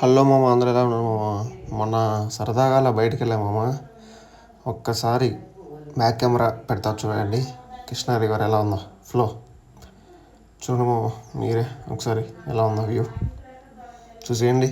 హలో మామ, అందరూ ఎలా ఉన్నారు మామ? మొన్న సరదాగా అలా బయటికి వెళ్ళాం మామ. ఒక్కసారి బ్యాక్ కెమెరా పెడతా చూడండి, కృష్ణా రివర్ ఎలా ఉందో ఫ్లో. చూడు మామ, మీరే ఒకసారి ఎలా ఉందో వ్యూ చూసేయండి.